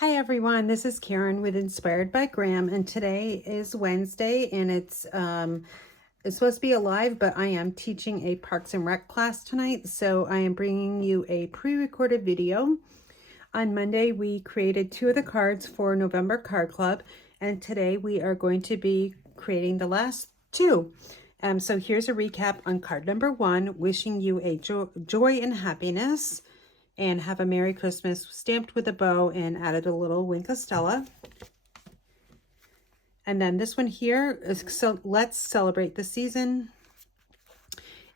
Hi everyone, this is Karen with Inspired by Graham, and today is Wednesday, and it's supposed to be a live, but I am teaching a Parks and Rec class tonight, so I am bringing you a pre-recorded video. On Monday, we created 2 of the cards for November Card Club, and today we are going to be creating the last 2. So here's a recap on card number 1, wishing you a joy and happiness. And have a Merry Christmas stamped with a bow and added a little wink of Stella. And then this one here is Let's Celebrate the Season.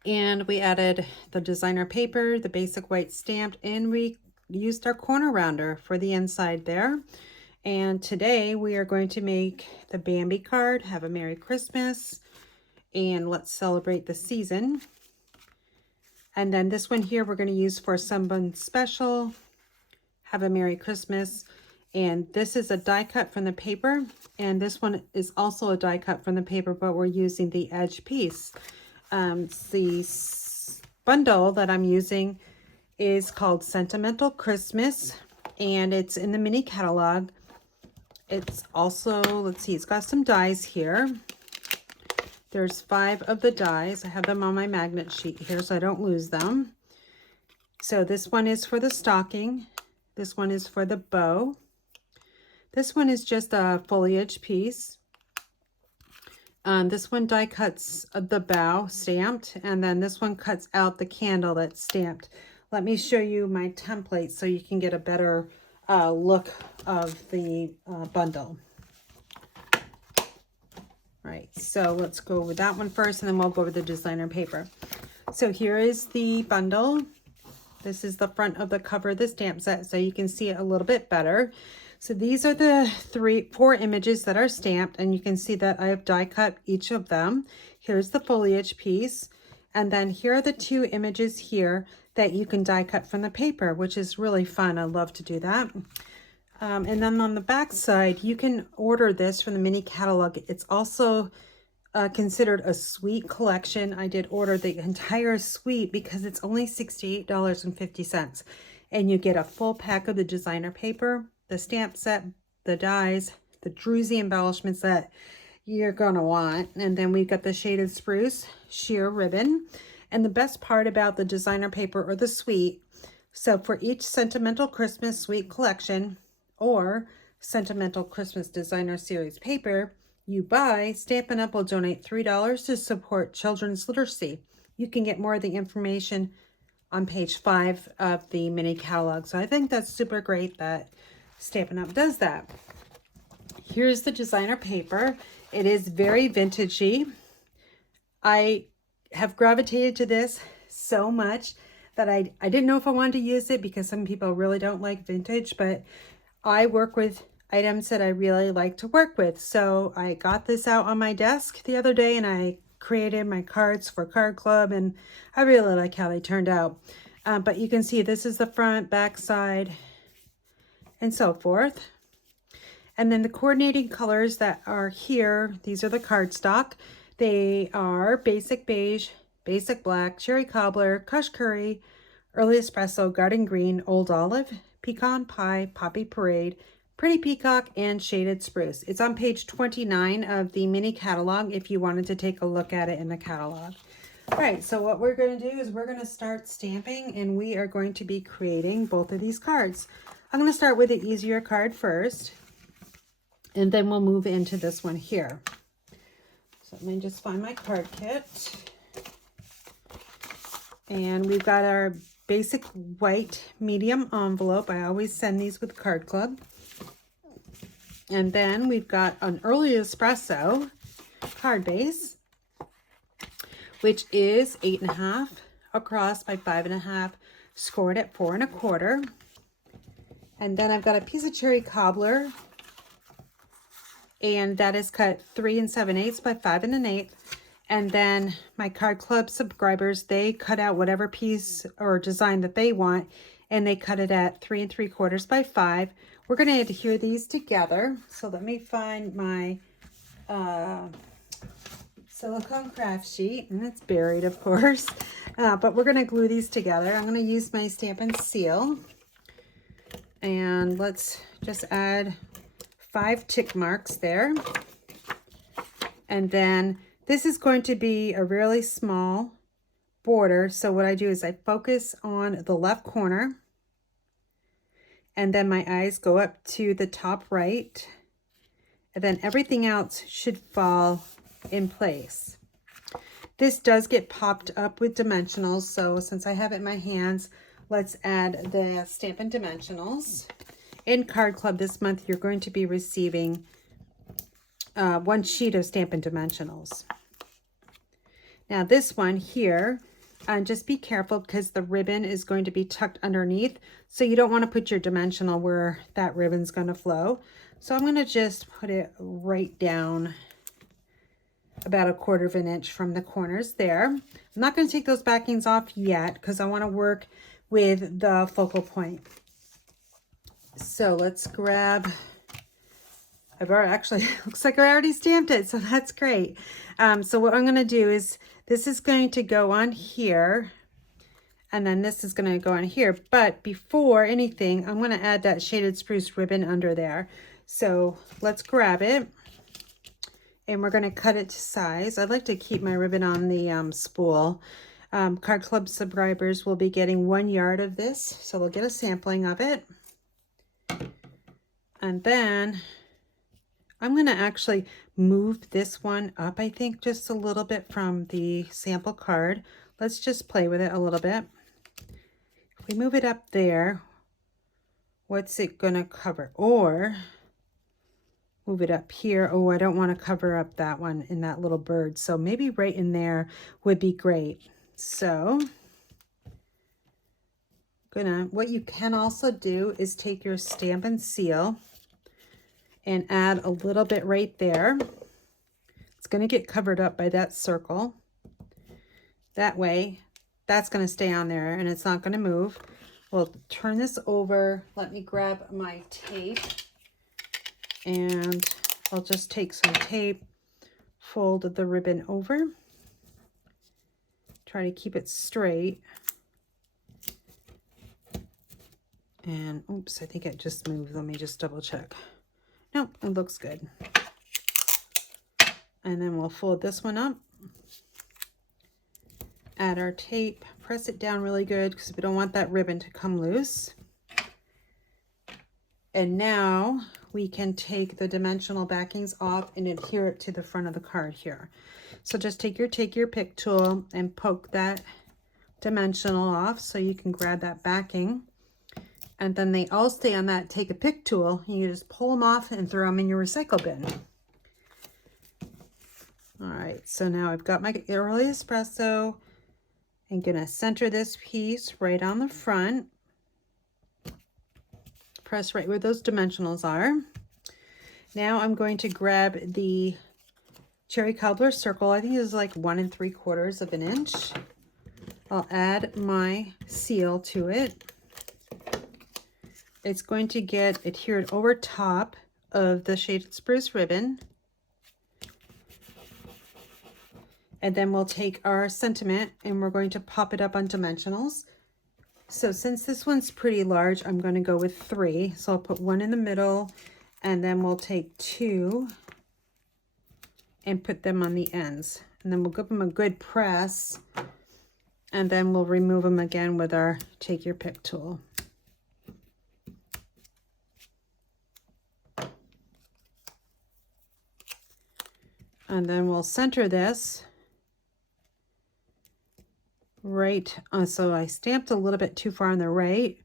And we added the designer paper, the basic white stamped, and we used our corner rounder for the inside there. And today we are going to make the Bambi card, Have a Merry Christmas, and Let's Celebrate the Season. And then this one here we're going to use for someone special, Have a Merry Christmas. And this is a die cut from the paper. And this one is also a die cut from the paper, but we're using the edge piece. The bundle that I'm using is called Sentimental Christmas. And it's in the mini catalog. It's also, let's see, it's got some dies here. There's 5 of the dies. I have them on my magnet sheet here so I don't lose them. So this one is for the stocking. This one is for the bow. This one is just a foliage piece. This one die cuts the bow stamped, and then this one cuts out the candle that's stamped. Let me show you my template so you can get a better look of the bundle. Right, so let's go with that one first, and then we'll go over the designer paper. So here is the bundle. This is the front of the cover of the stamp set, so you can see it a little bit better. So these are the 4 images that are stamped, and you can see that I have die cut each of them. Here's the foliage piece, and then here are the 2 images here that you can die cut from the paper, which is really fun. I love to do that. And then on the back side, you can order this from the mini catalog. It's also considered a suite collection. I did order the entire suite because it's only $68.50. And you get a full pack of the designer paper, the stamp set, the dies, the druzy embellishments that you're going to want. And then we've got the shaded spruce sheer ribbon. And the best part about the designer paper or the suite, so for each Sentimental Christmas Suite collection, or Sentimental Christmas Designer Series paper you buy, Stampin' Up! Will donate $3 to support children's literacy. You can get more of the information on page 5 of the mini catalog. So I think that's super great that Stampin' Up! Does that. Here's the designer paper. It is very vintagey. I have gravitated to this so much that I didn't know if I wanted to use it because some people really don't like vintage, but I work with items that I really like to work with. So I got this out on my desk the other day and I created my cards for Card Club, and I really like how they turned out. But you can see this is the front, back side, and so forth. And then the coordinating colors that are here, these are the cardstock. They are Basic Beige, Basic Black, Cherry Cobbler, Kush Curry, Early Espresso, Garden Green, Old Olive, Pecan Pie, Poppy Parade, Pretty Peacock, and Shaded Spruce. It's on page 29 of the mini catalog if you wanted to take a look at it in the catalog. All right, so what we're going to do is we're going to start stamping, and we are going to be creating both of these cards. I'm going to start with the easier card first, and then we'll move into this one here. So let me just find my card kit. And we've got our basic white medium envelope. I always send these with Card Club. And then we've got an Early Espresso card base, which is 8.5 across by 5.5, scored at 4 1/4. And then I've got a piece of Cherry Cobbler, and that is cut 3 7/8 by 5 1/8. And then my Card Club subscribers, they cut out whatever piece or design that they want, and they cut it at 3 3/4 by 5. We're going to adhere these together. So let me find my silicone craft sheet, and it's buried, of course. But we're going to glue these together. I'm going to use my Stampin' Seal. And let's just add 5 tick marks there. And then this is going to be a really small border. So what I do is I focus on the left corner, and then my eyes go up to the top right, and then everything else should fall in place. This does get popped up with dimensionals, so since I have it in my hands, let's add the Stampin' Dimensionals. In Card Club this month, you're going to be receiving 1 sheet of Stampin' Dimensionals. Now this one here, just be careful because the ribbon is going to be tucked underneath, so you don't want to put your dimensional where that ribbon's going to flow. So I'm going to just put it right down about 1/4 of an inch from the corners there. I'm not going to take those backings off yet because I want to work with the focal point. So let's grab, actually looks like I already stamped it, so that's great. So what I'm going to do is this is going to go on here, and then this is going to go on here. But before anything, I'm going to add that shaded spruce ribbon under there. So let's grab it, and we're going to cut it to size. I'd like to keep my ribbon on the spool. Card Club subscribers will be getting 1 yard of this, so we'll get a sampling of it. And then I'm going to actually move this one up, I think, just a little bit from the sample card. Let's just play with it a little bit. If we move it up there, what's it going to cover? Or move it up here. Oh, I don't want to cover up that one in that little bird. So maybe right in there would be great. So what you can also do is take your Stampin' Seal and add a little bit right there. It's going to get covered up by that circle. That way, that's going to stay on there and it's not going to move. We'll turn this over. Let me grab my tape, and I'll just take some tape, fold the ribbon over, try to keep it straight. And oops, I think it just moved. Let me just double check. Nope, it looks good. And then we'll fold this one up, add our tape, press it down really good because we don't want that ribbon to come loose. And now we can take the dimensional backings off and adhere it to the front of the card here. So just take your pick tool and poke that dimensional off so you can grab that backing. And then they all stay on that take a pick tool. You just pull them off and throw them in your recycle bin. All right, so now I've got my early espresso. I'm gonna center this piece right on the front. Press right where those dimensionals are. Now I'm going to grab the cherry cobbler circle. I think this is like 1 3/4 of an inch. I'll add my seal to it. It's going to get adhered over top of the shaded spruce ribbon. And then we'll take our sentiment and we're going to pop it up on dimensionals. So since this one's pretty large, I'm going to go with 3. So I'll put 1 in the middle, and then we'll take 2 and put them on the ends. And then we'll give them a good press, and then we'll remove them again with our take your pick tool. And then we'll center this right. So I stamped a little bit too far on the right,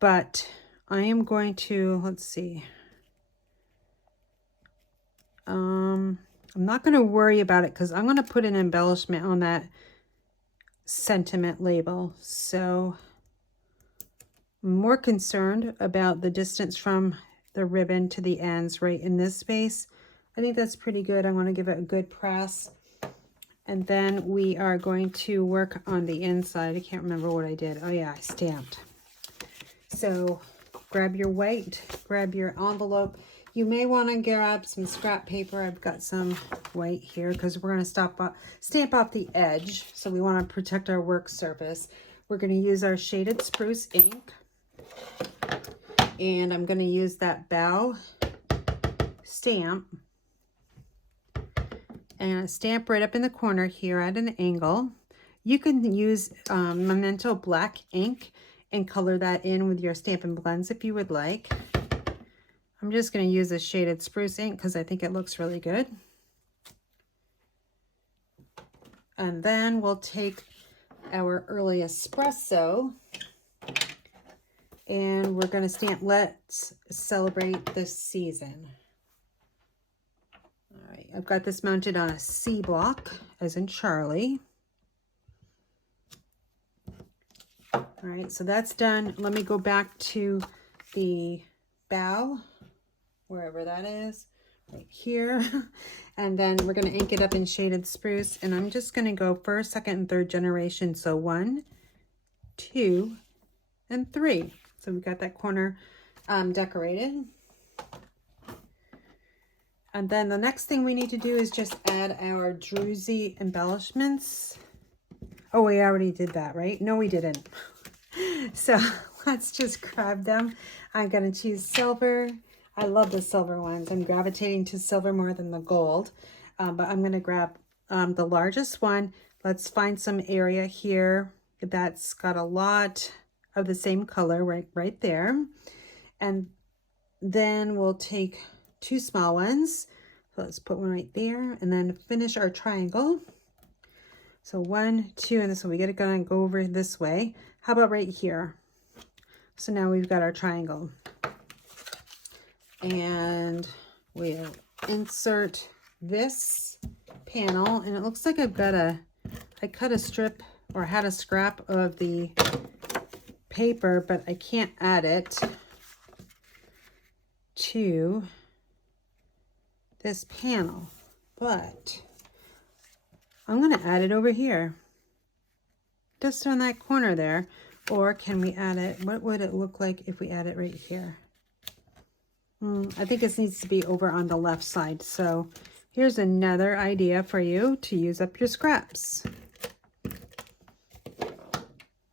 but I am going to, let's see. I'm not going to worry about it because I'm going to put an embellishment on that sentiment label. So I'm more concerned about the distance from the ribbon to the ends right in this space. I think that's pretty good. I want to give it a good press. And then we are going to work on the inside. I can't remember what I did. Oh yeah, I stamped. So grab your white, grab your envelope. You may want to grab some scrap paper. I've got some white here because we're going to stamp off the edge. So we want to protect our work surface. We're going to use our shaded spruce ink. And I'm going to use that bow stamp and stamp right up in the corner here at an angle. You can use Memento black ink and color that in with your Stampin' Blends if you would like. I'm just going to use a shaded spruce ink because I think it looks really good. And then we'll take our early espresso and we're going to stamp Let's Celebrate This Season. All right, I've got this mounted on a C block, as in Charlie. All right, so that's done. Let me go back to the bow, wherever that is, right here. And then we're going to ink it up in shaded spruce. And I'm just going to go first, second, and third generation. So 1, 2, and 3. So we've got that corner decorated. And then the next thing we need to do is just add our druzy embellishments. Oh, we already did that, right? No, we didn't. So let's just grab them. I'm going to choose silver. I love the silver ones. I'm gravitating to silver more than the gold. But I'm going to grab the largest one. Let's find some area here that's got a lot of the same color right there. And then we'll take 2 small ones. So let's put one right there and then finish our triangle. So 1, 2, and this one, we got to go over this way. How about right here? So now we've got our triangle. And we'll insert this panel, and it looks like I've got I cut a strip or had a scrap of the paper, but I can't add it to this panel, but I'm going to add it over here, just on that corner there. Or can we add it? What would it look like if we add it right here? I think this needs to be over on the left side. So here's another idea for you to use up your scraps.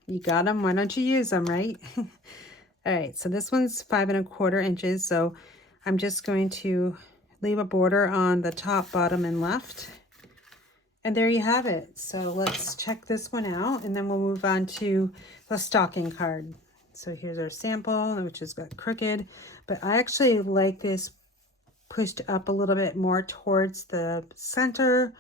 You got them, why don't you use them, right? All right, so this one's 5 1/4 inches. So I'm just going to leave a border on the top, bottom, and left. And there you have it. So let's check this one out, and then we'll move on to the stocking card. So here's our sample, which has got crooked, but I actually like this pushed up a little bit more towards the center,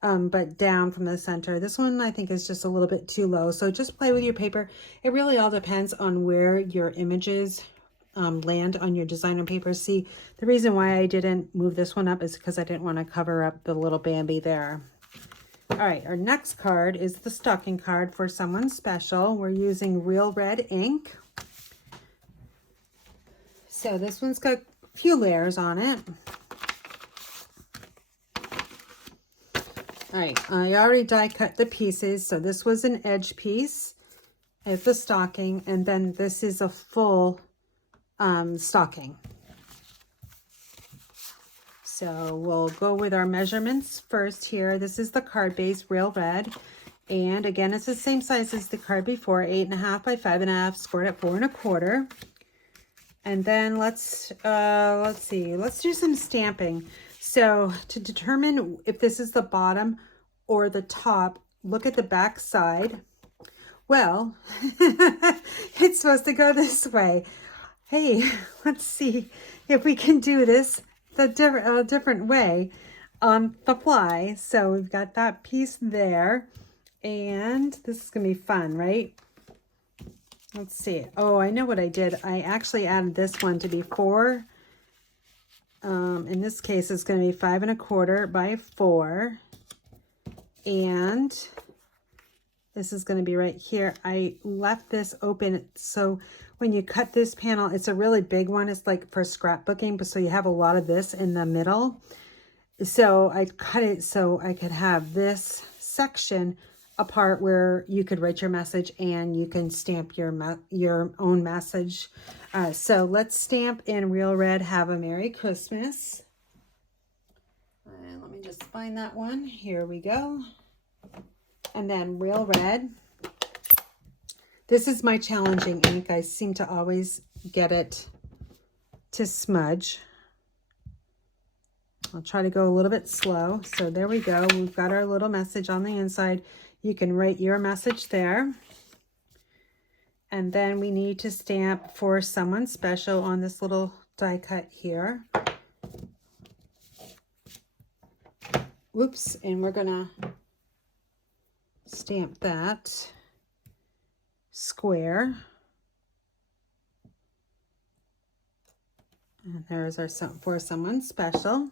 but down from the center. This one I think is just a little bit too low. So just play with your paper. It really all depends on where your images land on your designer paper. See, the reason why I didn't move this one up is because I didn't want to cover up the little Bambi there. All right, our next card is the stocking card for someone special. We're using Real Red ink. So this one's got a few layers on it. All right, I already die cut the pieces. So this was an edge piece at the stocking, and then this is a full stocking. So we'll go with our measurements first here. This is the card base, Real Red. And again, it's the same size as the card before, 8 1/2 by 5 1/2, scored at 4 1/4. And then let's see, let's do some stamping. So to determine if this is the bottom or the top, look at the back side. Well, it's supposed to go this way. Hey, let's see if we can do this a different way on the fly. So we've got that piece there, and this is gonna be fun, right? Let's see. Oh, I know what I did. I actually added this one to be 4. In this case, it's going to be 5 1/4 by 4, and this is going to be right here. I left this open, so when you cut this panel, it's a really big one. It's like for scrapbooking, but so you have a lot of this in the middle. So I cut it so I could have this section a part where you could write your message and you can stamp your own message. So let's stamp in Real Red, Have a Merry Christmas. And let me just find that one. Here we go. And then Real Red. This is my challenging ink. I seem to always get it to smudge. I'll try to go a little bit slow. So there we go. We've got our little message on the inside. You can write your message there. And then we need to stamp for someone special on this little die cut here. Whoops, and we're gonna stamp that square. And there's our for someone special.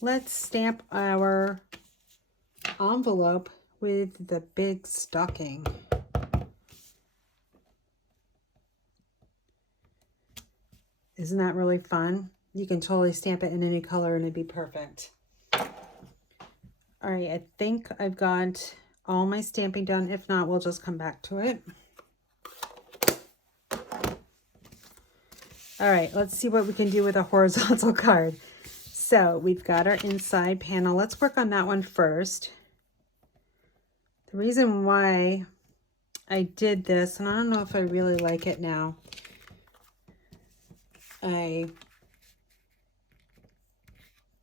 Let's stamp our envelope with the big stocking. Isn't that really fun? You can totally stamp it in any color and it'd be perfect. All right, I think I've got all my stamping done. If not, we'll just come back to it. All right, let's see what we can do with a horizontal card. So we've got our inside panel. Let's work on that one first. The reason why I did this, and I don't know if I really like it now, I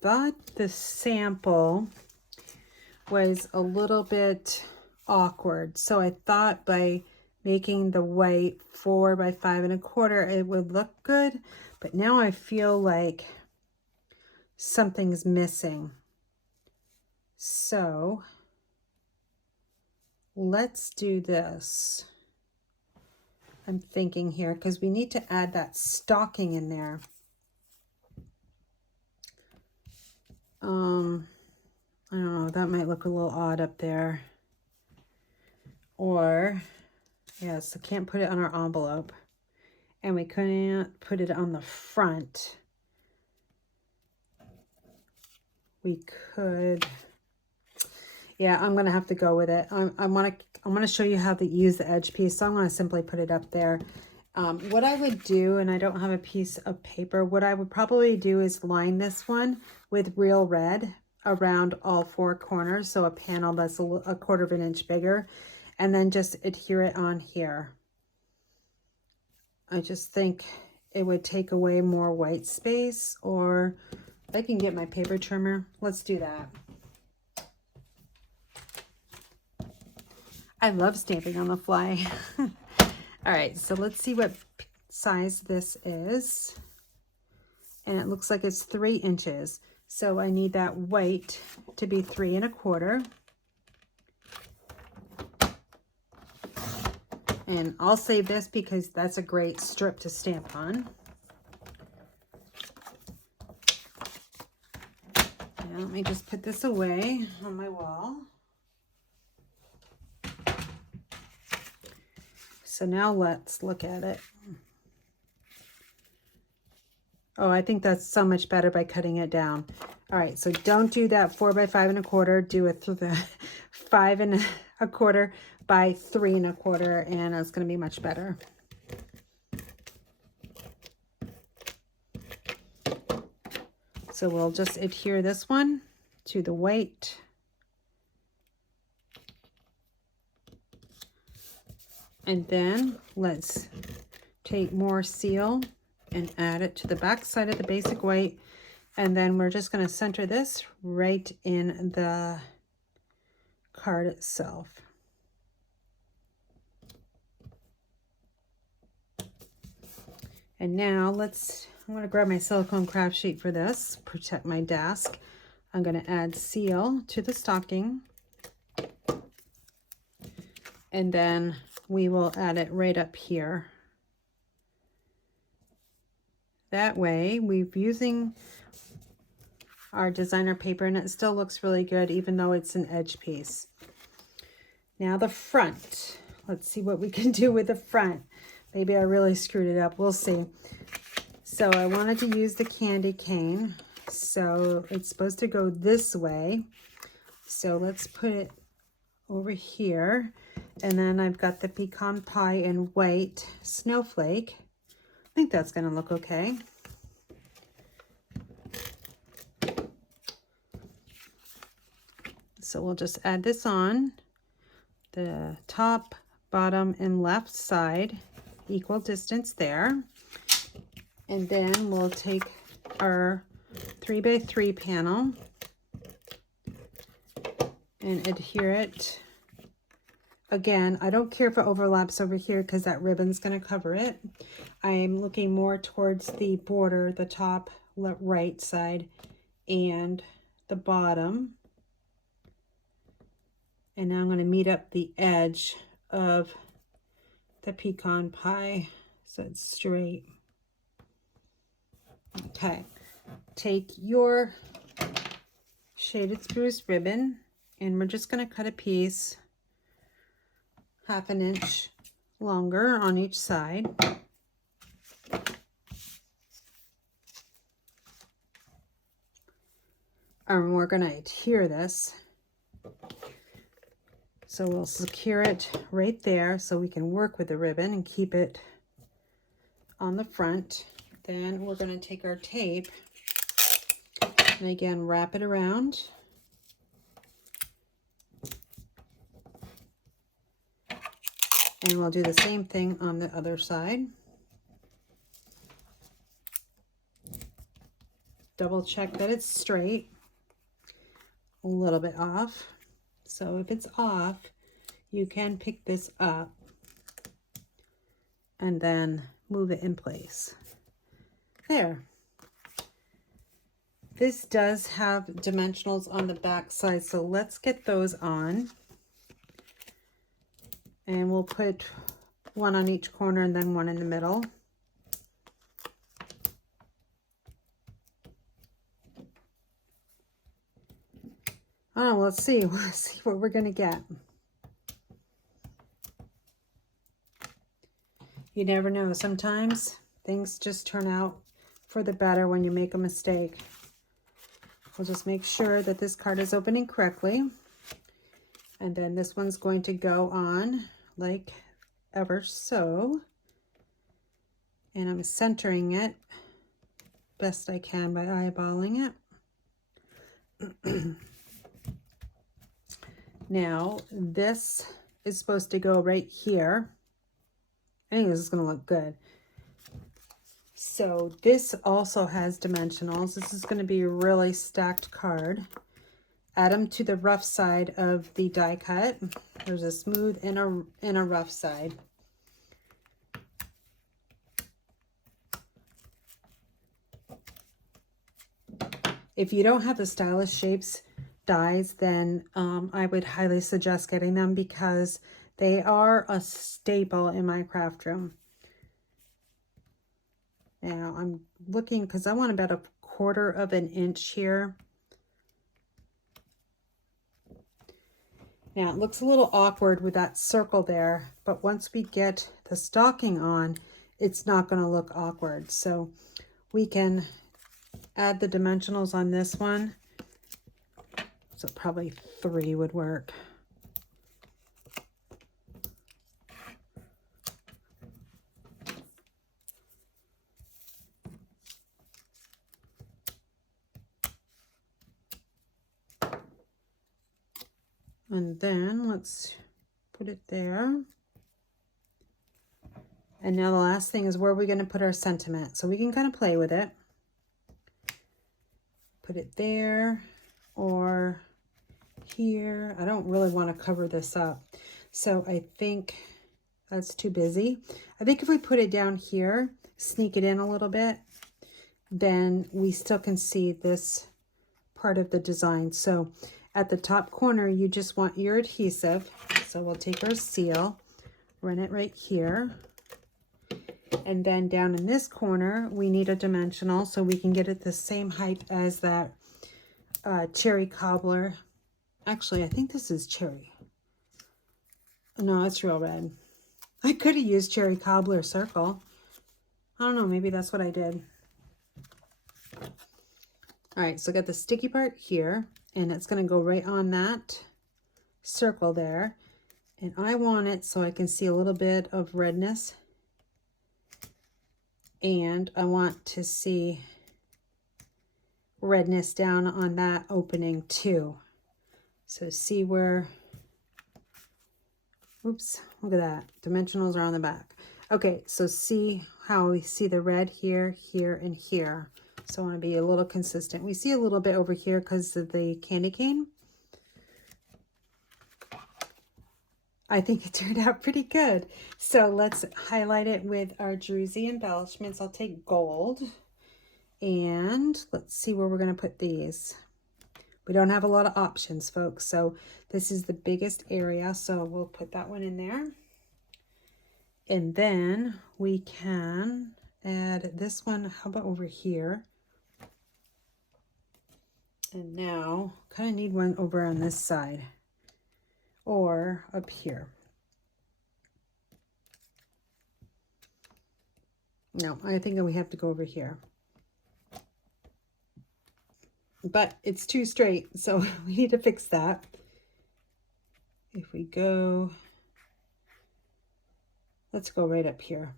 thought the sample was a little bit awkward. So I thought by making the white 4 by 5 1/4, it would look good. But now I feel like something's missing. So let's do this. I'm thinking here because we need to add that stocking in there. I don't know, that might look a little odd up there. Or, yes, I can't put it on our envelope. And we couldn't put it on the front. We could, yeah, I'm gonna have to go with it. I want to show you how to use the edge piece, so I'm going to simply put it up there. What I would do, and I don't have a piece of paper, what I would probably do is line this one with real red around all 4 corners, so a panel that's a 1/4 of an inch bigger, and then just adhere it on here. I just think it would take away more white space, or I can get my paper trimmer. Let's do that. I love stamping on the fly. All right, so let's see what size this is. And it looks like it's 3 inches. So I need that white to be 3 1/4. And I'll save this because that's a great strip to stamp on. And let me just put this away on my wall. So now let's look at it. Oh, I think that's so much better by cutting it down. All right, so don't do that 4 by 5 1/4. Do it through the 5 1/4 by 3 1/4, and it's going to be much better. So we'll just adhere this one to the white. And then let's take more seal and add it to the back side of the basic white. And then we're just going to center this right in the card itself. And now I'm going to grab my silicone craft sheet for this, protect my desk. I'm going to add seal to the stocking. And then we will add it right up here. That way we're using our designer paper and it still looks really good even though it's an edge piece. Now the front. Let's see what we can do with the front. Maybe I really screwed it up. We'll see. So I wanted to use the candy cane. So it's supposed to go this way. So let's put it over here. And then I've got the pecan pie in white snowflake. I think that's going to look okay. So we'll just add this on the top, bottom, and left side, equal distance there. And then we'll take our 3x3 panel and adhere it. Again, I don't care if it overlaps over here because that ribbon's going to cover it. I'm looking more towards the border, the top right side and the bottom. And now I'm going to meet up the edge of the pecan pie so it's straight. Okay, take your shaded spruce ribbon and we're just going to cut a piece 1/2 inch longer on each side. And we're going to adhere this. So we'll secure it right there so we can work with the ribbon and keep it on the front. Then we're going to take our tape and again wrap it around. And we'll do the same thing on the other side. Double check that it's straight. A little bit off. So if it's off, you can pick this up and then move it in place. There. This does have dimensionals on the back side, so let's get those on. And we'll put one on each corner and then one in the middle. Oh, let's see what we're going to get. You never know. Sometimes things just turn out for the better when you make a mistake. We'll just make sure that this card is opening correctly. And then this one's going to go on like ever so. And I'm centering it best I can by eyeballing it. Now, this is supposed to go right here. I think this is going to look good. So this also has dimensionals. This is going to be a really stacked card. Add them to the rough side of the die cut. There's a smooth and a rough side. If you don't have the Stylish Shapes dies, then I would highly suggest getting them because they are a staple in my craft room. Now I'm looking because I want about 1/4 inch here. Now it looks a little awkward with that circle there, but once we get the stocking on, it's not going to look awkward. So we can add the dimensionals on this one. So probably 3 would work. And then let's put it there. And now the last thing is where we're going to put our sentiment. So we can kind of play with it. Put it there or here. I don't really want to cover this up. So I think that's too busy. I think if we put it down here, sneak it in a little bit, then we still can see this part of the design. So at the top corner, you just want your adhesive. So we'll take our seal, run it right here. And then down in this corner, we need a dimensional so we can get it the same height as that cherry cobbler. Actually, I think this is cherry. No, it's real red. I could have used cherry cobbler circle. I don't know, maybe that's what I did. All right, so I got the sticky part here, and it's going to go right on that circle there. And I want it so I can see a little bit of redness. And I want to see redness down on that opening too. So see where, oops, look at that. Dimensionals are on the back. Okay, so see how we see the red here, here, and here. So I want to be a little consistent. We see a little bit over here because of the candy cane. I think it turned out pretty good. So let's highlight it with our druzy embellishments. I'll take gold. And let's see where we're going to put these. We don't have a lot of options, folks. So this is the biggest area. So we'll put that one in there. And then we can add this one. How about over here? And now kind of need one over on this side or up here. No, I think we have to go over here. But it's too straight, so we need to fix that. If we go, let's go right up here.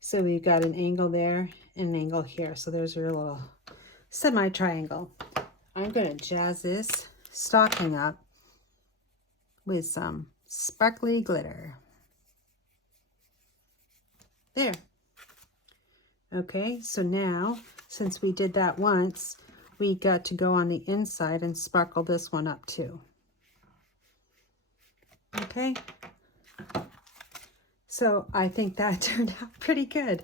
So we've got an angle there and an angle here. So there's your little semi-triangle. I'm going to jazz this stocking up with some sparkly glitter. There. Okay, so now, since we did that once, we got to go on the inside and sparkle this one up too. Okay. So I think that turned out pretty good.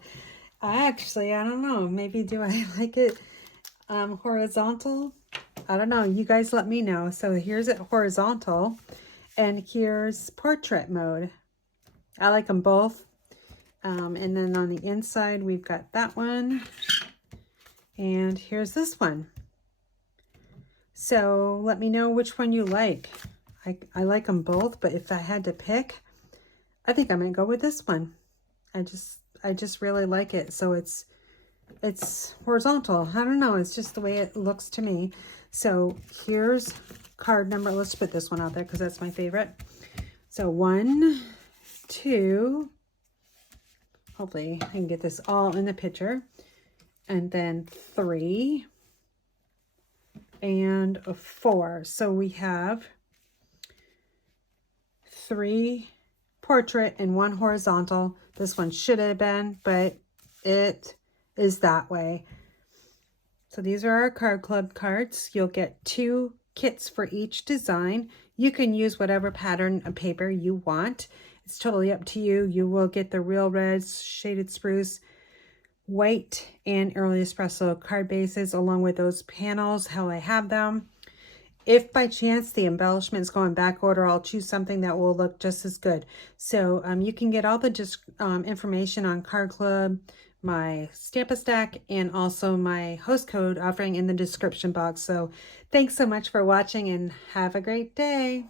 I don't know, maybe do I like it horizontal? I don't know, you guys let me know. So here's it horizontal and here's portrait mode. I like them both. And then on the inside, we've got that one. And here's this one. So let me know which one you like. I like them both, but if I had to pick, I think I'm gonna go with this one. I just really like it. So it's horizontal. I don't know, it's just the way it looks to me. So here's card number. Let's put this one out there because that's my favorite. So 1, 2, hopefully I can get this all in the picture. And then 3 and 4. So we have 3 portrait and 1 horizontal. This one should have been, but it is that way. So these are our card club cards. You'll get 2 kits for each design. You can use whatever pattern of paper you want. It's totally up to you. You will get the Real Reds, Shaded Spruce, white, and Early Espresso card bases along with those panels, how I have them. If by chance the embellishments go in back order, I'll choose something that will look just as good. So you can get all the information on Card Club, my Stamp-A-Stack, and also my host code offering in the description box. So thanks so much for watching and have a great day.